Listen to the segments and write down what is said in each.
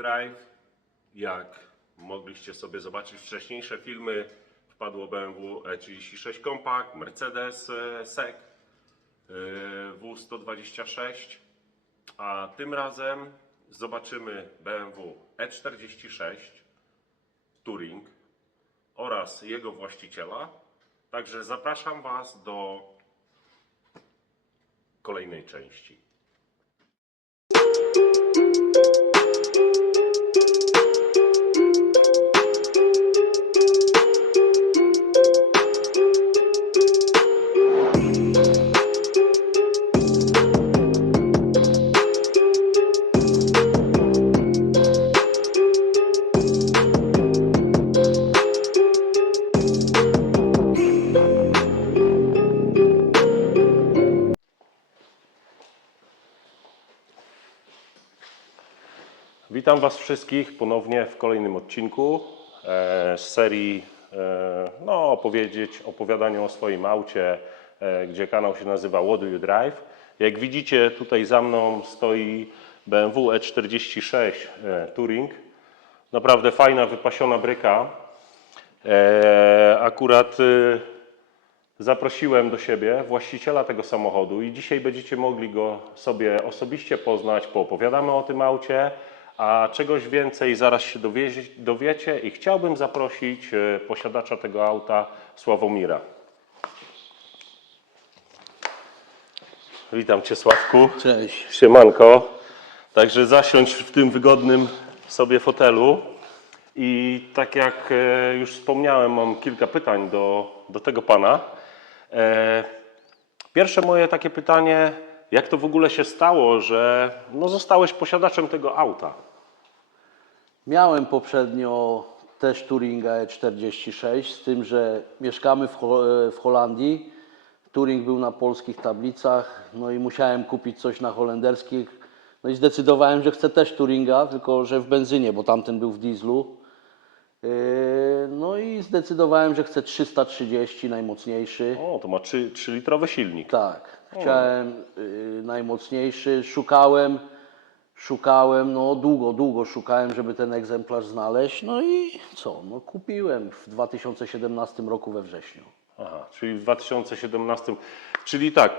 Drive. Jak mogliście sobie zobaczyć wcześniejsze filmy, wpadło BMW E36 Compact, Mercedes SEC W126, a tym razem zobaczymy BMW E46 Touring oraz jego właściciela. Także zapraszam Was do kolejnej części. Witam Was wszystkich ponownie w kolejnym odcinku z serii opowiadania o swoim aucie, gdzie kanał się nazywa What Do You Drive. Jak widzicie, tutaj za mną stoi BMW E46 Touring. Naprawdę fajna, wypasiona bryka. Akurat zaprosiłem do siebie właściciela tego samochodu i dzisiaj będziecie mogli go sobie osobiście poznać, poopowiadamy o tym aucie. A czegoś więcej zaraz się dowiecie i chciałbym zaprosić posiadacza tego auta, Sławomira. Witam Cię, Sławku. Cześć. Siemanko. Także zasiądź w tym wygodnym sobie fotelu. I tak jak już wspomniałem, mam kilka pytań do tego pana. Pierwsze moje takie pytanie, jak to w ogóle się stało, że zostałeś posiadaczem tego auta? Miałem poprzednio też Touringa E46, z tym, że mieszkamy w Holandii. Touring był na polskich tablicach, no i musiałem kupić coś na holenderskich. No i zdecydowałem, że chcę też Touringa, tylko że w benzynie, bo tamten był w dieslu. No i zdecydowałem, że chcę 330, najmocniejszy. O, to ma 3-litrowy silnik. Tak, chciałem najmocniejszy, szukałem, no długo szukałem, żeby ten egzemplarz znaleźć, no i co, no kupiłem w 2017 roku we wrześniu. Aha, czyli w 2017, czyli tak,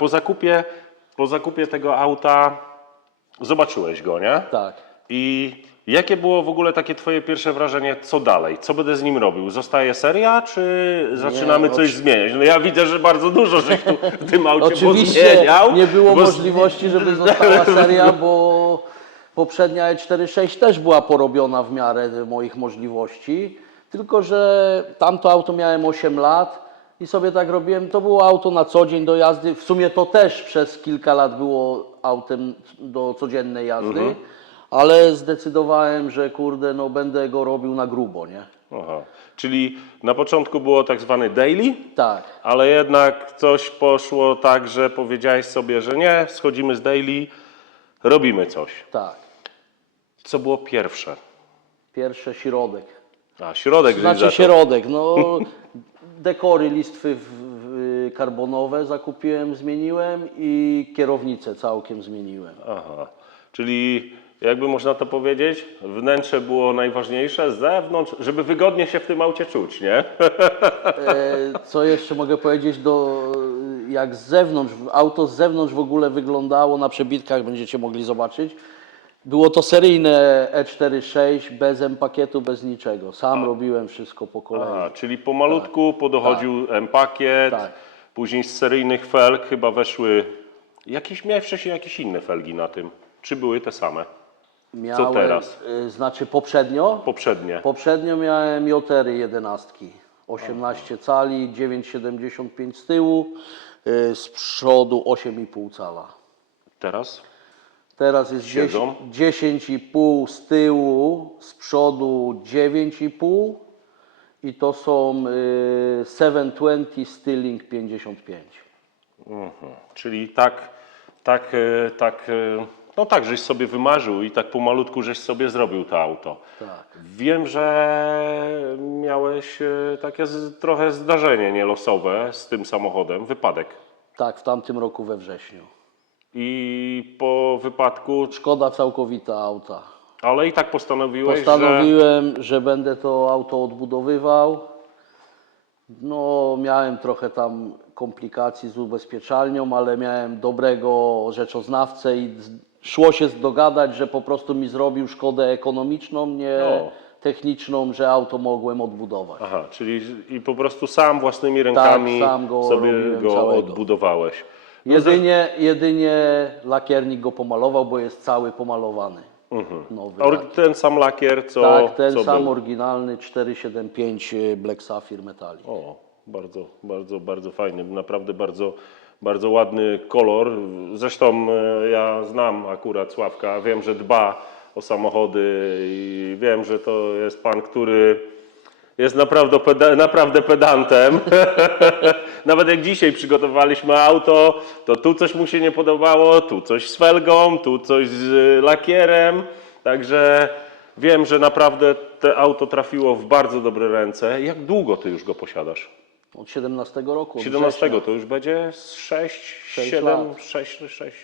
po zakupie tego auta zobaczyłeś go, nie? Tak. I jakie było w ogóle takie Twoje pierwsze wrażenie, co dalej? Co będę z nim robił? Zostaje seria, czy zaczynamy coś zmieniać? No ja widzę, że bardzo dużo żeś tu w tym aucie Oczywiście pozmieniał. nie było możliwości, żeby została seria, bo poprzednia E46 też była porobiona w miarę moich możliwości, tylko że tamto auto miałem 8 lat i sobie tak robiłem, to było auto na co dzień do jazdy, w sumie to też przez kilka lat było autem do codziennej jazdy, ale zdecydowałem, że kurde, no będę go robił na grubo, nie? Aha, czyli na początku było tak zwany daily, Tak. ale jednak coś poszło tak, że powiedziałeś sobie, że nie, schodzimy z daily, robimy coś. Tak. Co było pierwsze? Pierwsze środek. A, środek żeś Znaczy zaczął. środek, no dekory, listwy karbonowe zakupiłem, zmieniłem i kierownicę całkiem zmieniłem. Aha, czyli jakby można to powiedzieć, wnętrze było najważniejsze, z zewnątrz, żeby wygodnie się w tym aucie czuć, nie? Co jeszcze mogę powiedzieć, jak z zewnątrz, auto z zewnątrz w ogóle wyglądało, na przebitkach będziecie mogli zobaczyć. Było to seryjne E46, bez M-pakietu, bez niczego. Sam robiłem wszystko po kolei. A, czyli pomalutku podochodził M-pakiet, Tak. później z seryjnych felg chyba weszły, miałeś wcześniej jakieś inne felgi na tym, czy były te same? Miałem, teraz? Znaczy poprzednio? Poprzednie. Poprzednio miałem Jotery 11, 18 cali, 9,75 z tyłu, z przodu 8,5 cala. Teraz? Teraz jest Siedzą? 10,5 z tyłu, z przodu 9,5 i to są 720 Styling 55. Czyli tak żeś sobie wymarzył i tak pomalutku żeś sobie zrobił to auto. Tak. Wiem, że miałeś takie trochę zdarzenie nielosowe z tym samochodem, wypadek. Tak, w tamtym roku we wrześniu. I po wypadku, Szkoda całkowita auta. Ale i tak postanowiłeś, Postanowiłem, że będę to auto odbudowywał. No, miałem trochę tam komplikacji z ubezpieczalnią, ale miałem dobrego rzeczoznawcę i szło się dogadać, że po prostu mi zrobił szkodę ekonomiczną, nie No. techniczną, że auto mogłem odbudować. Aha, czyli i po prostu sam własnymi rękami sam go sobie robiłem go całego. odbudowałeś. No Jedynie lakiernik go pomalował, bo jest cały pomalowany. Nowy lakier. ten sam lakier, co, Tak, ten co sam był. oryginalny 475 Black Sapphire Metallic. O, bardzo, bardzo, bardzo fajny. Naprawdę bardzo, bardzo ładny kolor. Zresztą ja znam akurat Sławka, wiem, że dba o samochody i wiem, że to jest pan, który jest naprawdę pedantem. Nawet jak dzisiaj przygotowaliśmy auto, to tu coś mu się nie podobało, tu coś z felgą, tu coś z lakierem. Także wiem, że naprawdę to auto trafiło w bardzo dobre ręce. Jak długo ty już go posiadasz? Od 17 roku. od 17 września. to już będzie z 6, Sześć 7, lat.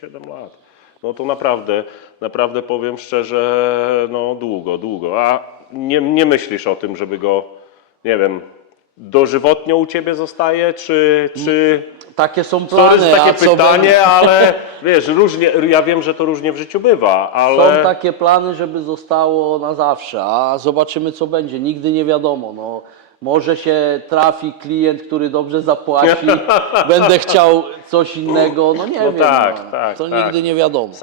7 lat. No to naprawdę powiem szczerze, no długo. A nie myślisz o tym, żeby go, nie wiem, dożywotnio u ciebie zostaje, czy Takie są sorry, plany. jest takie a co pytanie, ale wiesz, różnie, ja wiem, że to różnie w życiu bywa, ale Są takie plany, żeby zostało na zawsze, a zobaczymy co będzie. Nigdy nie wiadomo. No, może się trafi klient, który dobrze zapłaci, będę chciał coś innego. No nie No wiem. tak, no. tak, To tak. nigdy nie wiadomo.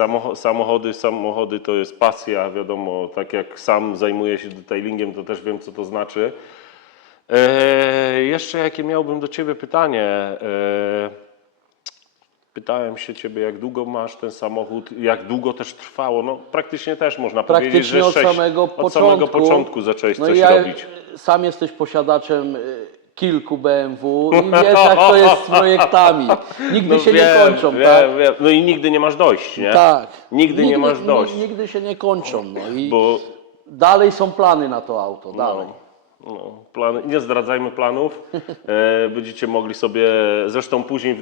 Samochody to jest pasja, wiadomo, tak jak sam zajmuję się detailingiem, to też wiem, co to znaczy. Jeszcze jakie miałbym do ciebie pytanie? Pytałem się ciebie, jak długo masz ten samochód, jak długo też trwało, no praktycznie też można powiedzieć, że Praktycznie od samego od samego początku zacząłeś No coś i ja robić. sam jesteś posiadaczem kilku BMW i wiesz jak to jest z projektami. Nigdy się nie kończą, tak? Wiem. No i nigdy nie masz dojść, nie? Tak. Nigdy nie masz dość. Nigdy się nie kończą. No i Bo dalej są plany na to auto, dalej. no, nie zdradzajmy planów. Będziecie mogli sobie, zresztą później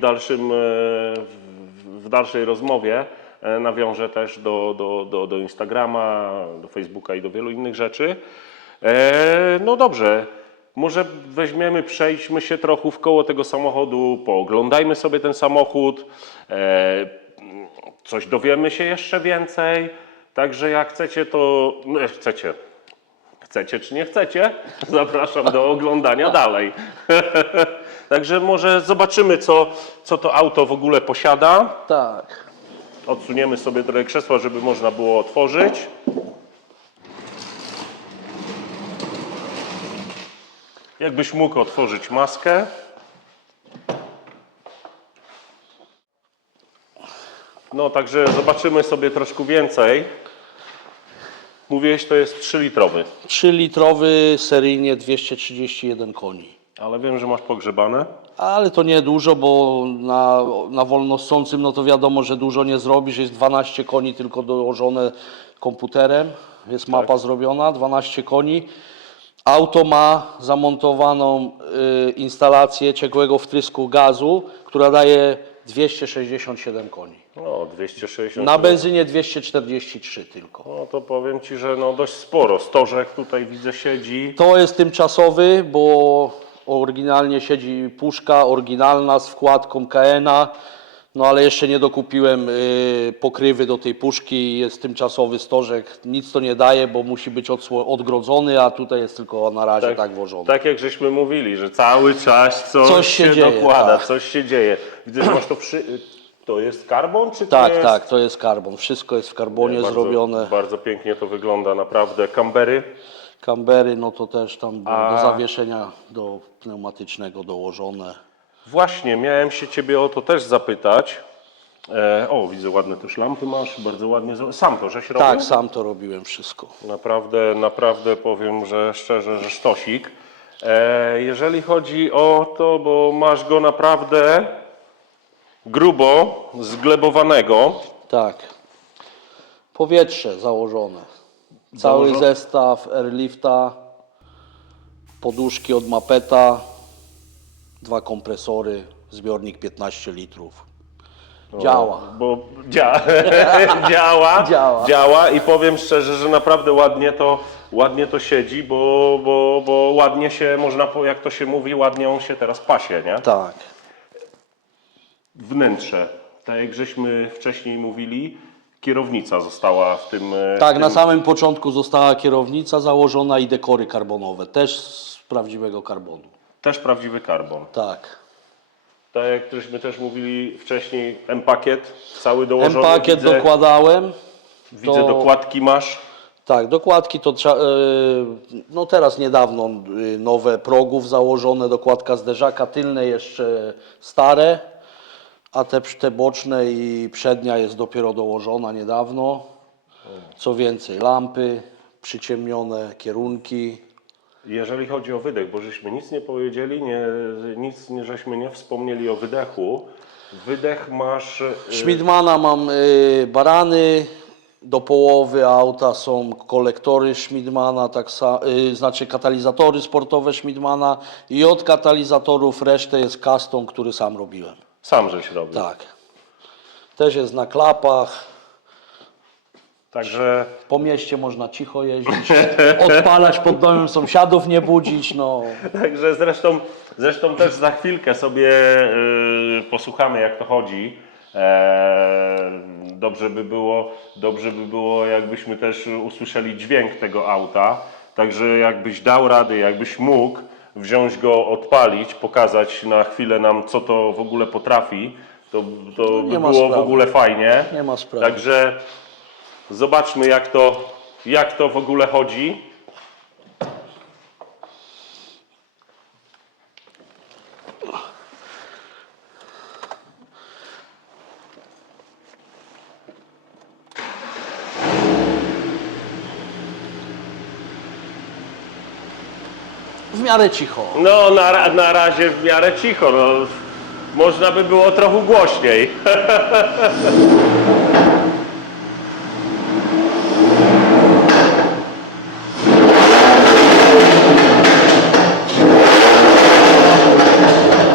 w dalszej rozmowie nawiążę też do Instagrama, do Facebooka i do wielu innych rzeczy. No dobrze, może przejdźmy się trochę w koło tego samochodu, pooglądajmy sobie ten samochód, coś dowiemy się jeszcze więcej. Także jak chcecie, to chcecie czy nie chcecie, zapraszam do oglądania dalej. Także może zobaczymy, co to auto w ogóle posiada. Tak. Odsuniemy sobie trochę krzesła, żeby można było otworzyć. Jakbyś mógł otworzyć maskę. No, także zobaczymy sobie troszkę więcej. Mówiłeś, to jest 3-litrowy. 3-litrowy, seryjnie 231 koni. Ale wiem, że masz pogrzebane. Ale to nie dużo, bo na wolnossącym no to wiadomo, że dużo nie zrobisz. Jest 12 koni tylko dołożone komputerem. Jest mapa zrobiona, 12 koni. Auto ma zamontowaną instalację ciekłego wtrysku gazu, która daje 267 koni. No, 260. Na benzynie 243 tylko. No to powiem Ci, że no dość sporo. Stożek tutaj widzę siedzi. To jest tymczasowy, bo oryginalnie siedzi puszka oryginalna z wkładką KN-a, no ale jeszcze nie dokupiłem pokrywy do tej puszki, jest tymczasowy stożek, nic to nie daje, bo musi być odgrodzony, a tutaj jest tylko na razie tak włożony. Tak jak żeśmy mówili, że cały czas coś się dzieje, dokłada, tak. coś się dzieje. Widzę, że masz to To jest karbon, czy to Tak, jest... tak, to jest karbon, wszystko jest w karbonie zrobione. Bardzo pięknie to wygląda, naprawdę. Kambery. Kambery, no to też tam do zawieszenia, do pneumatycznego dołożone. Właśnie, miałem się Ciebie o to też zapytać. Widzę, ładne też lampy masz, bardzo ładnie. Sam to żeś robił? Tak, sam to robiłem wszystko. Naprawdę powiem, że szczerze, że sztosik. Jeżeli chodzi o to, bo masz go naprawdę grubo zglebowanego. Tak. Powietrze założone. Cały zestaw Airlifta, poduszki od Mapeta, 2 kompresory, zbiornik 15 litrów. Działa. Bo działa, Działa. i powiem szczerze, że naprawdę ładnie to siedzi, bo ładnie się, można, jak to się mówi, ładnie on się teraz pasie, nie? Tak. Wnętrze, tak jak żeśmy wcześniej mówili, kierownica została w tym... Tak, w na tym, samym początku została kierownica założona i dekory karbonowe, też z prawdziwego karbonu. Też prawdziwy karbon. Tak. Tak jak żeśmy też mówili wcześniej, M-pakiet cały dołożony. M-pakiet dokładałem. Widzę, to- dokładki masz. Tak, dokładki to trzeba, no teraz niedawno nowe progów założone, dokładka zderzaka, tylne jeszcze stare, a te boczne i przednia jest dopiero dołożona niedawno. Co więcej, lampy przyciemnione, kierunki. Jeżeli chodzi o wydech, bo żeśmy nic nie powiedzieli, żeśmy nie wspomnieli o wydechu. Wydech masz... Schmidmana mam barany, do połowy auta są kolektory Schmidmana, znaczy katalizatory sportowe Schmidmana i od katalizatorów resztę jest custom, który sam robiłem. Sam żeś robił. Tak. Też jest na klapach. Także Po mieście można cicho jeździć, odpalać pod domem sąsiadów, nie budzić. No. Także zresztą też za chwilkę sobie posłuchamy, jak to chodzi. Dobrze by było, jakbyśmy też usłyszeli dźwięk tego auta. Także jakbyś dał radę, jakbyś mógł wziąć go, odpalić, pokazać na chwilę nam, co to w ogóle potrafi, to by ma było w sprawy. ogóle fajnie. Nie ma sprawy. Także zobaczmy, jak to w ogóle chodzi. W miarę cicho. No, na razie w miarę cicho. No. Można by było trochę głośniej.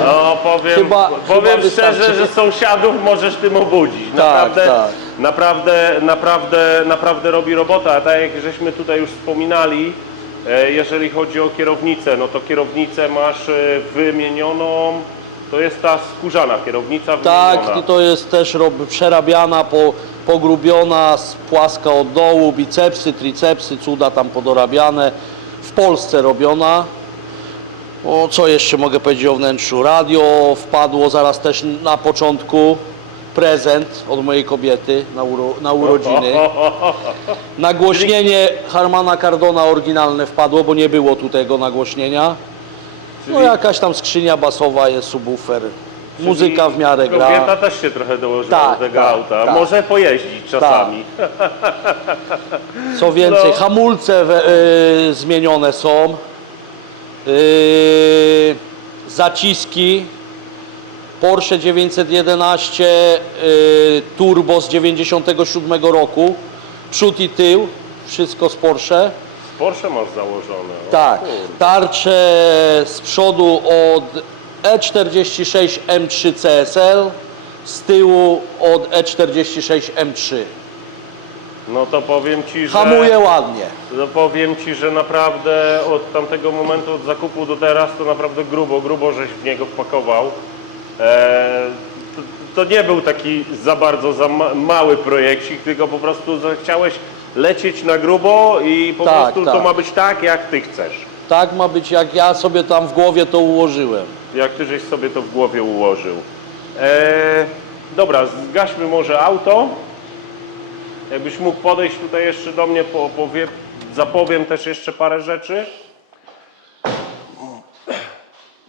No, Chyba powiem wystarczy. szczerze, że sąsiadów możesz tym obudzić. Tak, tak. Naprawdę robi robotę. A tak jak żeśmy tutaj już wspominali, jeżeli chodzi o kierownicę, no to kierownicę masz wymienioną. To jest ta skórzana kierownica wymieniona. Tak, i to jest też przerabiana, pogrubiona, płaska od dołu, bicepsy, tricepsy, cuda tam podorabiane. W Polsce robiona. O, co jeszcze mogę powiedzieć o wnętrzu? Radio wpadło zaraz też na początku. Prezent od mojej kobiety na urodziny. Nagłośnienie Harmana Kardona oryginalne wpadło, bo nie było tu tego nagłośnienia. No jakaś tam skrzynia basowa jest, subwoofer. Muzyka w miarę gra. Kobieta też się trochę dołożyła Tak, do tego tak, auta. tak. Może pojeździć czasami. Co więcej, No. hamulce zmienione są. Zaciski. Porsche 911 Turbo z 97 roku. Przód i tył. Wszystko z Porsche. Porsche masz założone. O, Tak. kurde. Tarcze z przodu od E46 M3 CSL. Z tyłu od E46 M3. No to powiem Ci, że... Hamuje ładnie. No powiem Ci, że naprawdę od tamtego momentu, od zakupu do teraz, to naprawdę grubo żeś w niego wpakował. To nie był taki za bardzo mały projekcik, tylko po prostu chciałeś lecieć na grubo i po Tak, prostu to tak. ma być tak, jak Ty chcesz. Tak ma być, jak ja sobie tam w głowie to ułożyłem. Jak Ty żeś sobie to w głowie ułożył. Dobra, zgaśmy może auto. Jakbyś mógł podejść tutaj jeszcze do mnie, zapowiem też jeszcze parę rzeczy.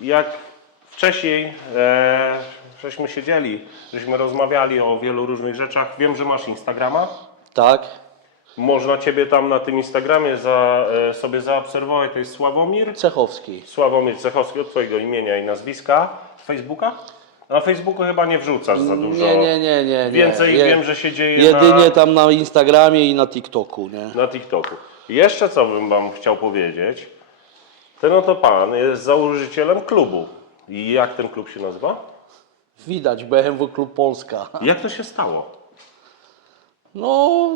Jak wcześniej żeśmy siedzieli, żeśmy rozmawiali o wielu różnych rzeczach. Wiem, że masz Instagrama. Tak? Można Ciebie tam na tym Instagramie sobie zaobserwować. To jest Sławomir Cechowski od Twojego imienia i nazwiska. Facebooka? Na Facebooku chyba nie wrzucasz za dużo. Nie. Więcej wiem, że się dzieje jedynie tam na Instagramie i na TikToku, nie? na TikToku. Jeszcze co bym Wam chciał powiedzieć, ten oto pan jest założycielem klubu. I jak ten klub się nazywa? Widać, BMW Klub Polska. Jak to się stało? No,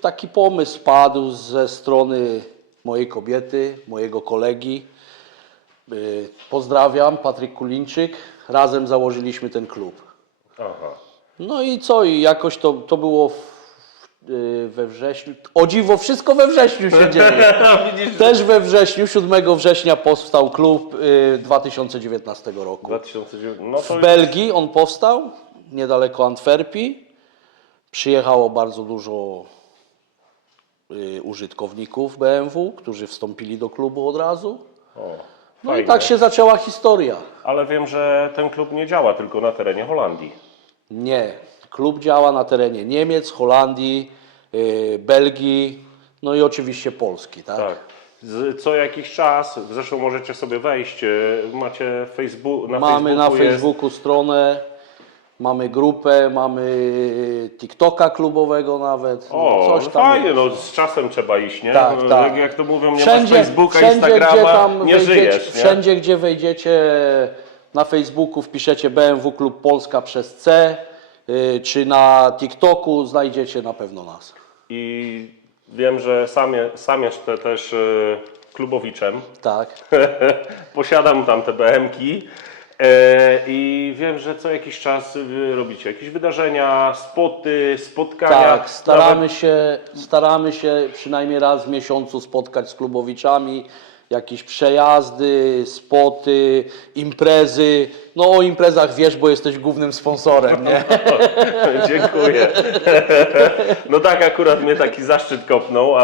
taki pomysł padł ze strony mojej kobiety, mojego kolegi. Pozdrawiam, Patryk Kulińczyk. Razem założyliśmy ten klub. Aha. No i co? I jakoś to było we wrześniu. O dziwo, wszystko we wrześniu się dzieje. Też we wrześniu, 7 września powstał klub 2019 roku. 2009, no to W Belgii on powstał, niedaleko Antwerpii. Przyjechało bardzo dużo użytkowników BMW, którzy wstąpili do klubu od razu. O, No fajnie. i tak się zaczęła historia. Ale wiem, że ten klub nie działa tylko na terenie Holandii. Nie. Klub działa na terenie Niemiec, Holandii, Belgii, no i oczywiście Polski, tak? Tak. Co jakiś czas, zresztą możecie sobie wejść, macie Facebook, Mamy na Facebooku jest- Facebooku stronę, mamy grupę, mamy TikToka klubowego nawet. O, coś tam fajnie, jest. no z czasem trzeba iść, nie? Tak, No, tak. Jak to mówią, nie masz Facebooka, Instagrama, nie żyjesz, nie? Wszędzie, gdzie wejdziecie na Facebooku, wpiszecie BMW Klub Polska przez C, czy na TikToku, znajdziecie na pewno nas. I wiem, że sam jestem też klubowiczem. Tak. Posiadam tam te BM-ki i wiem, że co jakiś czas wy robicie jakieś wydarzenia, spoty, spotkania. Tak, staramy się przynajmniej raz w miesiącu spotkać z klubowiczami, jakieś przejazdy, spoty, imprezy. No o imprezach wiesz, bo jesteś głównym sponsorem, nie? Dziękuję. No tak, akurat mnie taki zaszczyt kopnął,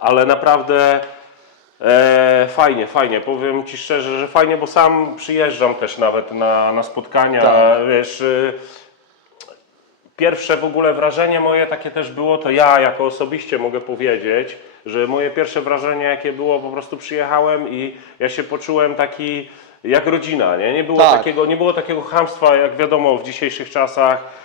ale naprawdę fajnie. Powiem Ci szczerze, że fajnie, bo sam przyjeżdżam też nawet na spotkania, Tak. wiesz. Pierwsze w ogóle wrażenie moje takie też było, to ja jako osobiście mogę powiedzieć, że moje pierwsze wrażenie jakie było, po prostu przyjechałem i ja się poczułem taki jak rodzina, nie? Tak. Nie było takiego chamstwa, jak wiadomo w dzisiejszych czasach.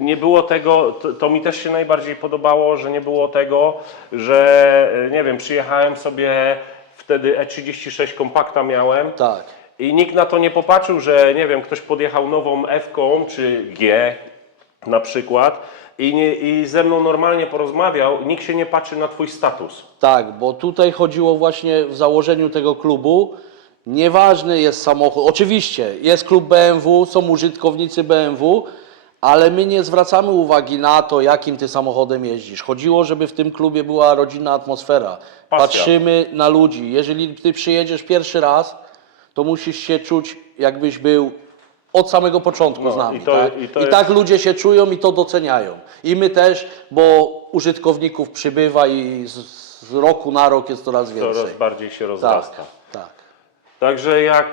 Nie było tego, to mi też się najbardziej podobało, że nie było tego, że nie wiem, przyjechałem sobie, wtedy E36 kompakta miałem. Tak. I nikt na to nie popatrzył, że nie wiem, ktoś podjechał nową F-ką czy G na przykład i ze mną normalnie porozmawiał, nikt się nie patrzy na Twój status. Tak, bo tutaj chodziło właśnie w założeniu tego klubu. Nieważny jest samochód. Oczywiście jest klub BMW, są użytkownicy BMW, ale my nie zwracamy uwagi na to, jakim ty samochodem jeździsz. Chodziło, żeby w tym klubie była rodzinna atmosfera. Pasja. Patrzymy na ludzi. Jeżeli ty przyjedziesz pierwszy raz, to musisz się czuć, jakbyś był od samego początku z nami. i to- tak? i to I jest- tak ludzie się czują i to doceniają. I my też, bo użytkowników przybywa i z roku na rok jest coraz więcej. Coraz bardziej się rozrasta. Tak. Także jak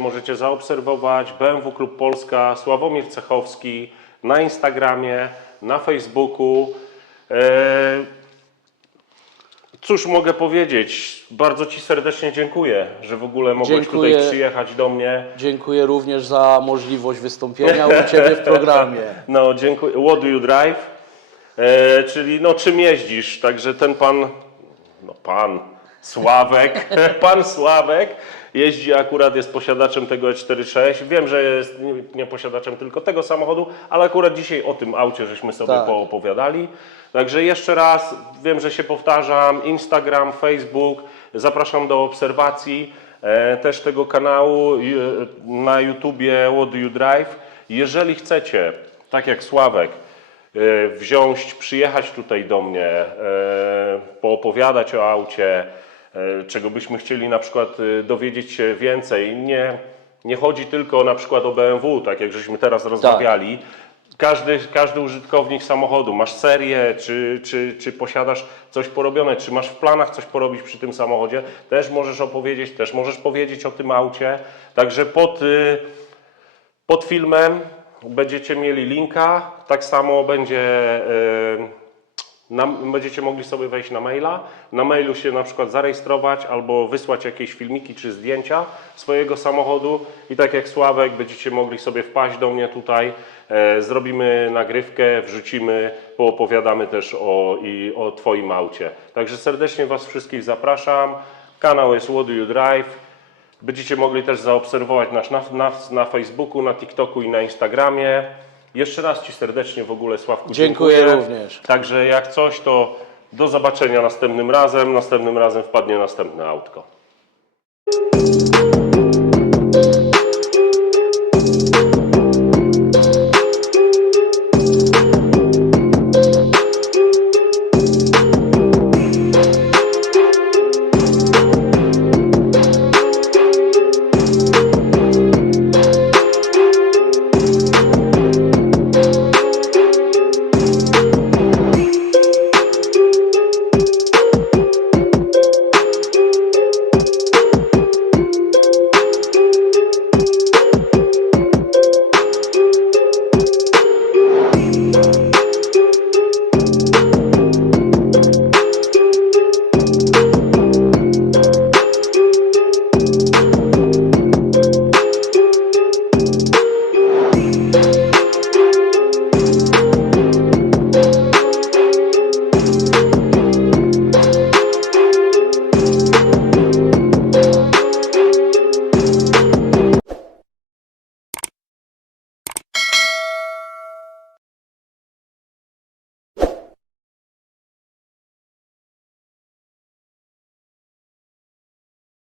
możecie zaobserwować BMW Klub Polska, Sławomir Cechowski na Instagramie, na Facebooku. Cóż mogę powiedzieć? Bardzo Ci serdecznie dziękuję, że w ogóle mogłeś Dziękuję. tutaj przyjechać do mnie. Dziękuję również za możliwość wystąpienia u Ciebie w programie. No, dziękuję. What do you drive? Czyli no, czym jeździsz? Także ten pan Sławek, pan Sławek jeździ akurat, jest posiadaczem tego E46. Wiem, że jest nie posiadaczem tylko tego samochodu, ale akurat dzisiaj o tym aucie żeśmy sobie Tak. poopowiadali. Także jeszcze raz, wiem, że się powtarzam, Instagram, Facebook, zapraszam do obserwacji też tego kanału na YouTubie What do you drive. Jeżeli chcecie, tak jak Sławek, przyjechać tutaj do mnie, poopowiadać o aucie, czego byśmy chcieli na przykład dowiedzieć się więcej. Nie chodzi tylko na przykład o BMW, tak jak żeśmy teraz rozmawiali. Każdy użytkownik samochodu, masz serię, czy posiadasz coś porobione, czy masz w planach coś porobić przy tym samochodzie, też możesz opowiedzieć, też możesz powiedzieć o tym aucie. Także pod filmem będziecie mieli linka, tak samo będziecie mogli sobie wejść na maila, na mailu się na przykład zarejestrować albo wysłać jakieś filmiki czy zdjęcia swojego samochodu i tak jak Sławek będziecie mogli sobie wpaść do mnie tutaj, zrobimy nagrywkę, wrzucimy, poopowiadamy też o Twoim aucie. Także serdecznie Was wszystkich zapraszam, kanał jest What do you drive. Będziecie mogli też zaobserwować nas na Facebooku, na TikToku i na Instagramie. Jeszcze raz Ci serdecznie w ogóle, Sławku, Dziękuję również. Także jak coś, to do zobaczenia następnym razem. Następnym razem wpadnie następne autko.